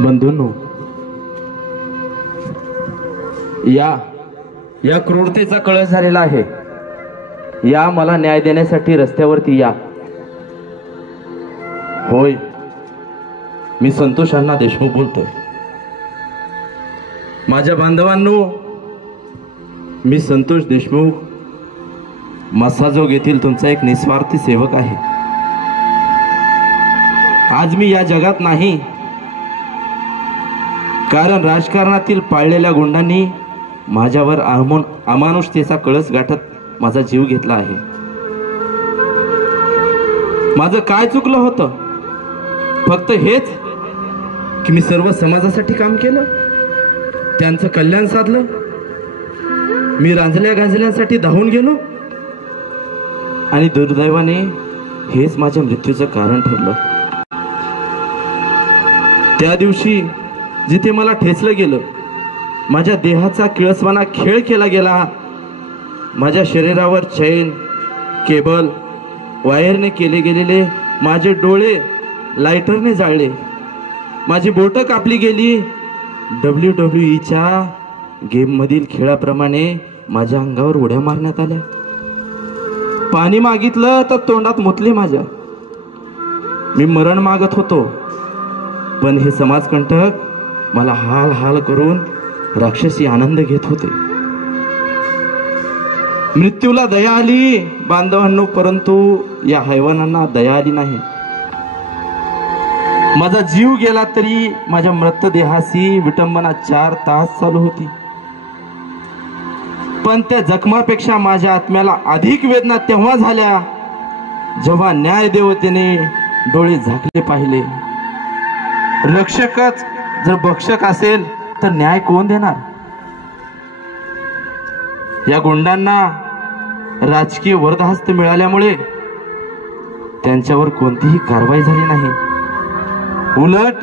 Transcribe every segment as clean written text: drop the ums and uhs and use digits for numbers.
बंधूंनो, या क्रूरतेचा कळस झालेला आहे। या मला न्याय देण्यासाठी रस्त्यावरती या। होय, मी संतोष अण्णा देशमुख बोलतोय। माझ्या बांधवांनो, मी संतोष देशमुख मसाजोग येथील तुमचा एक निस्वार्थी सेवक आहे। आज मी या जगात नाही, कारण राजकारणातील पाळलेल्या गुंडांनी माझ्यावर अमानुषतेचा कळस गाठत माझा जीव घेतला आहे। माझं काय चुकलं होतं? फक्त हेच की मी सर्व समाजासाठी काम केलं, त्यांचं कल्याण साधलं। मी रांजल्या गांजल्यांसाठी धावून गेलो आणि दुर्दैवाने हेच माझ्या मृत्यूचं कारण ठरलं। त्या दिवशी जिथे मला ठेचलं गेलं, माझ्या देहाचा किळसवाना खेळ केला गेला। माझ्या शरीरावर चैन, केबल, वायरने केले गेलेले माझे डोळे लायटरने जाळले। माझी बोटं कापली गेली। WWE गेम मधील खेळाप्रमाणे माझ्या अंगावर उड्या मारण्यात आल्या। पाणी मागितलं तर तोंडात मुतले माझ्या। मी मरण मागत होतो, पण हे समाजकंटक मला हाल हाल करून राक्षसी आनंद घेत होते। मृत्यूला दया आली बांधवांनो, परंतु या हैवानांना दया आली नाही। माझा जीव गेला तरी माझ्या मृतदेहाशी विटंबना 4 तास चालू होती, पण त्या जखमापेक्षा माझ्या आत्म्याला अधिक वेदना तेव्हा झाल्या जेव्हा न्याय देवतेने डोळे झाकले पाहिले। रक्षकच जर भक्षक असेल तर न्याय कोण देणार? या गुंडांना राजकीय वरदहस्त मिळाल्यामुळे त्यांच्यावर कोणतीही कारवाई झाली नाही। उलट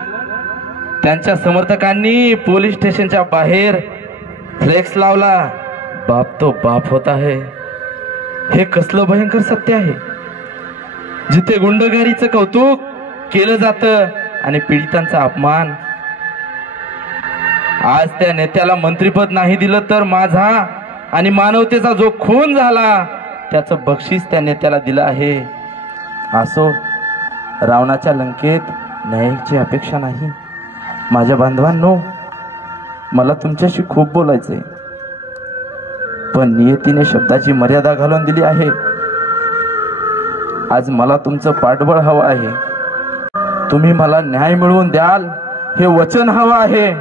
त्यांच्या समर्थकांनी पोलीस स्टेशनच्या बाहेर फ्लेक्स लावला, बाप तो बाप होता है। हे कसलं भयंकर सत्य आहे, जिथे गुंडगारीचं कौतुक केलं जातं आणि पीडितांचा अपमान। आज त्या नेत्याला मंत्रिपद नाही दिलं तर माझा आणि मानवतेचा जो खून झाला त्याचं बक्षीस त्या नेत्याला दिलं आहे। असो, रावणाच्या लंकेत न्यायाची अपेक्षा नाही। माझ्या बांधवांनो, मला तुमच्याशी खूप बोलायचंय, पण नियतीने शब्दाची मर्यादा घालून दिली आहे। आज मला तुमचं पाठबळ हवं आहे। तुम्ही मला न्याय मिळवून द्याल हे वचन हवं आहे।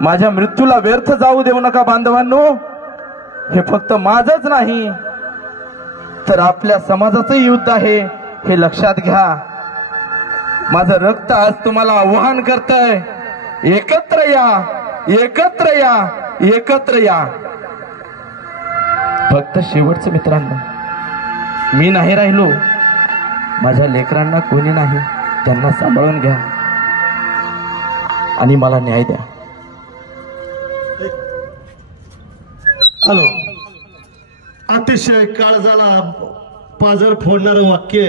माझ्या मृत्यूला व्यर्थ जाऊ देऊ नका बांधवांनो। हे फक्त माझंच नाही तर आपल्या समाजाचं युद्ध आहे, हे लक्षात घ्या। माझं रक्त आज तुम्हाला आवाहन करतंय, एकत्र या, एकत्र या, एकत्र या। फक्त शेवटचं मित्रांनो, मी नाही राहिलो, माझ्या लेकरांना कोणी नाही, त्यांना सांभाळून घ्या आणि मला न्याय द्या। हॅलो, अतिशय काळजाला पाजर फोडणारं वाक्य